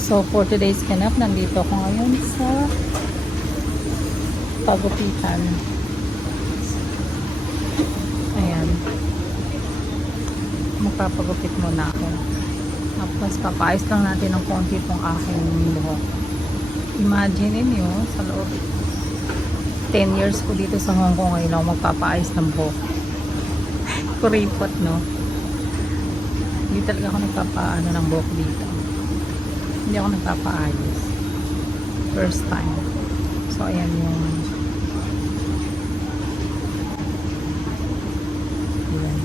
So, for today's ganap, nandito ako ngayon sa pagupitan. Ayan. Magpapagupit muna ako. Tapos, papaayos lang natin ng konti itong aking buhok. Imagine niyo sa loob 10 years ko dito sa Hong Kong ngayon ako magpapaayos ng buhok. Kuripot, no? Hindi talaga ako nagpapaano ng buhok dito. Hindi ako nagpapaayos. First time. So, ayan yung ayan.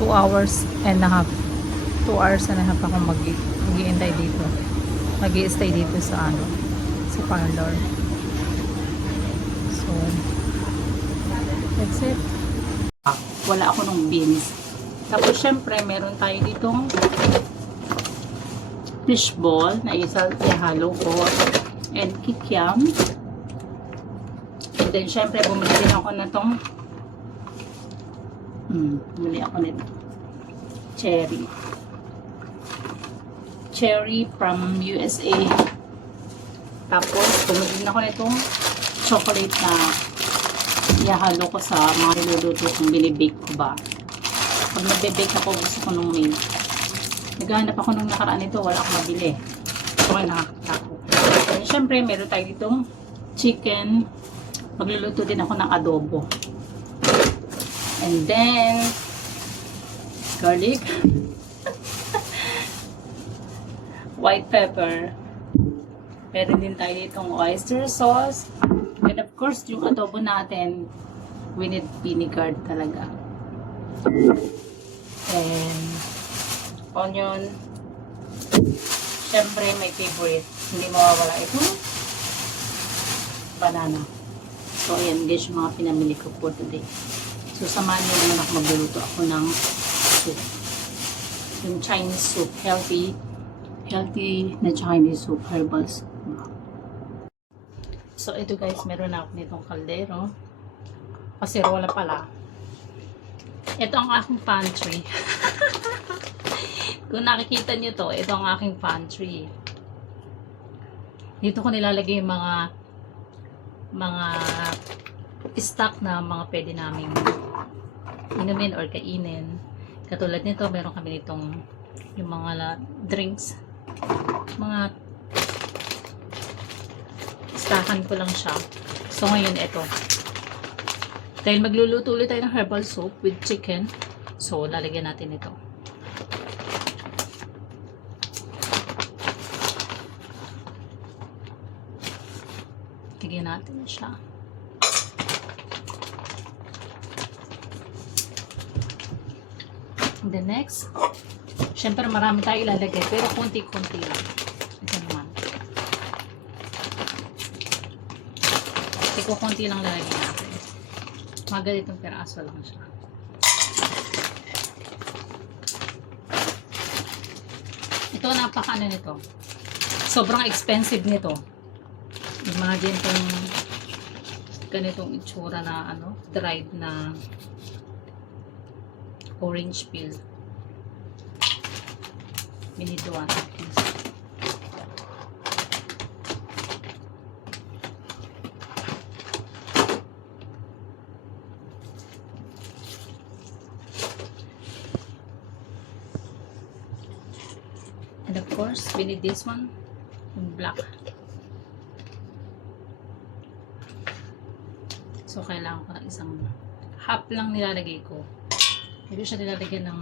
2 hours and a half. 2 hours and a half ako mag-iintay dito. Mag-i-stay dito sa ano, sa parlor. So, that's it. Wala ako ng beans. Tapos, syempre, meron tayo ditong fishball na ihalo ko and kikiam. And then, syempre, bumili din ako na tong bumili ako nito. Cherry from USA. Tapos, bumili din ako nitong chocolate na ihalo ko sa mga niluluto kung binibake ko ba. Pag nagbe-bake ako, gusto ko nung milk. Naghahanap ako nung nakaraan nito, wala akong mabili. So, kaya nakakatako. And syempre, meron tayo ditong chicken. Magluluto din ako ng adobo. And then, garlic. White pepper. Meron din tayo ditong oyster sauce. And of course, yung adobo natin, we need vinegar talaga. And onion. Siyempre, my favorite. Hindi mawawala ito. Banana. So, ayan guys, yung mga pinamili ko for today. So, samahan nyo naman ako magluluto ako ng soup. Yung Chinese soup. Healthy na Chinese soup. Herbal soup. So, ito guys, meron na ako nitong kaldero. Kasirola pala. Ito ang aking pantry. Kung nakikita nyo to, ito ang aking pantry. Dito ko nilalagay yung mga stock na mga pwede naming inumin or kainin. Katulad nito, meron kami nitong yung mga drinks. Mga stockan ko lang siya. So, ngayon ito. Dahil magluluto ulit tayo ng herbal soup with chicken. So, lalagyan natin ito. Lagyan natin siya. And the next, syempre marami tayo ilalagay, pero konti-konti lang. Ito naman. Konti lang lalagyan natin. Mga ganitong peraso lang siya. Ito, napaka-ano nito. Sobrang expensive nito. Yung mga ganitong itsura na dried na orange peel. Biniduan. And of course, we need this one, yung black. So, kailangan ko ng isang half lang nilalagay ko. Hindi siya nilalagyan ng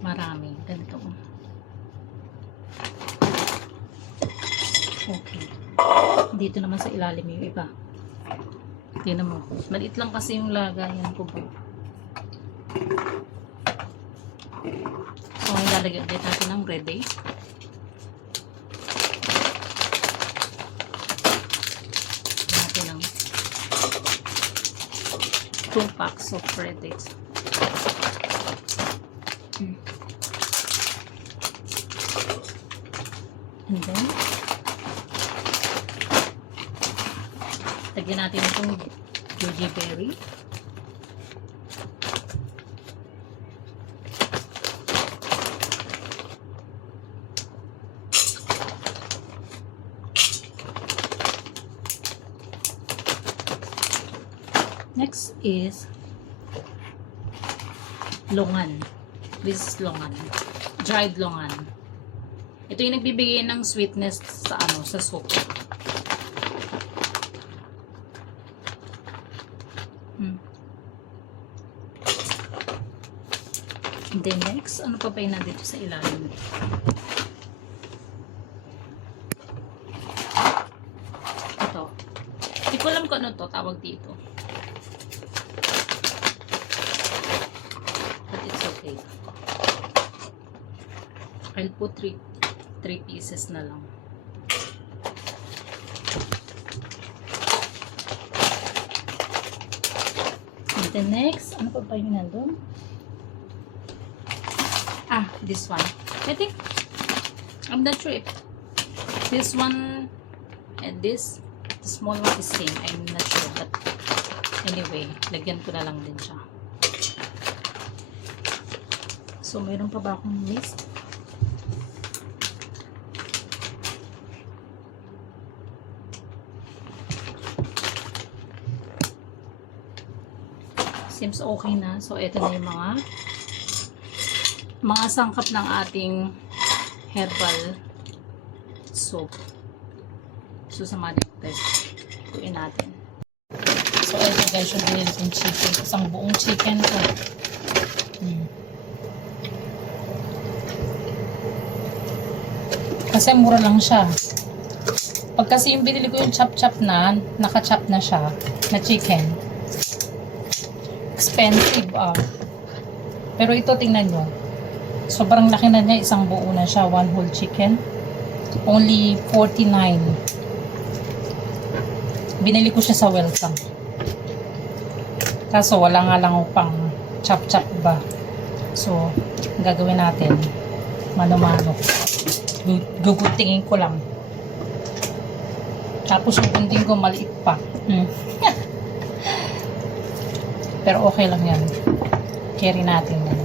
marami. Ganito. Okay. Dito naman sa ilalim yung iba. Tingnan mo. Maliit lang kasi yung lagayan ko po. So, ilalagay ulit natin ng red dates. Natin ng 2 packs of red dates. And then, lagyan natin itong goji berry. Next is longan. This is longan. Dried longan. Ito yung nagbibigay ng sweetness sa sa soup. And then next, ano pa ba yung nandito sa ilalim? Ito. Hindi ko alam kung ano to tawag dito. But it's okay. I'll put 3 pieces na lang. And then next, ano pa ba yung nandun? This one. I think, I'm not sure if this one and this, the small one is same. I'm not sure, but anyway, lagyan ko na lang din siya. So, mayroon pa ba akong mist? Seems okay na. So, ito na yung mga sangkap ng ating herbal soup. So, sa manipes, kuin natin. So, ito guys, yung binili kong chicken. Isang buong chicken ko. Kasi mura lang siya. Pag kasi yung binili ko yung chop-chop na, naka-chop na siya, na chicken. Expensive Pero ito, tingnan nyo. Sobrang laki na niya, isang buo na siya, one whole chicken. Only 49. Binili ko siya sa Welcome. Kaso wala nga lang pang chop-chop ba. So, gagawin natin mano-mano. Gugutingin ko lang. Tapos yung gunting ko maliit pa. Pero okay lang yan. Carry natin yan.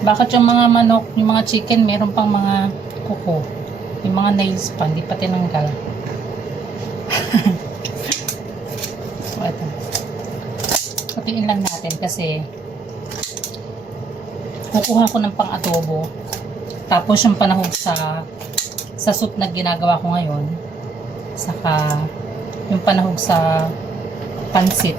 Bakit yung mga manok, yung mga chicken, meron pang mga kuko. Yung mga nails pa, hindi pa tinanggal. So, ito. Patiin lang natin kasi kukuha ko ng pang-adobo. Tapos yung panahog sa soup na ginagawa ko ngayon. Saka yung panahog sa pansit.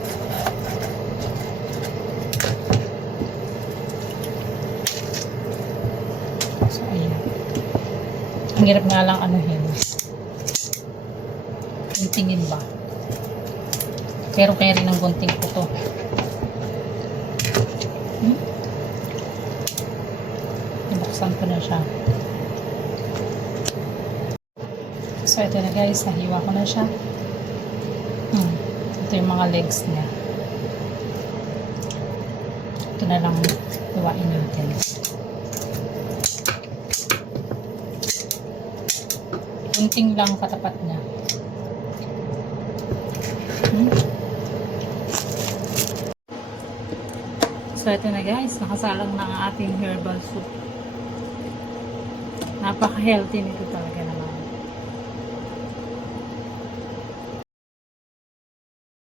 So, ayan. Ang hirap nga lang anuhin. Guntingin ba? Pero kaya rin ang gunting ko to. Ibuksan ko na siya. So, ito na guys. Nahiwa ko na siya. Ito yung mga legs niya. Ito na lang hiwain natin. Kunting lang katapat niya. So, ito na guys. Nakasalang na ang ating herbal soup. Napaka-healthy nito talaga naman.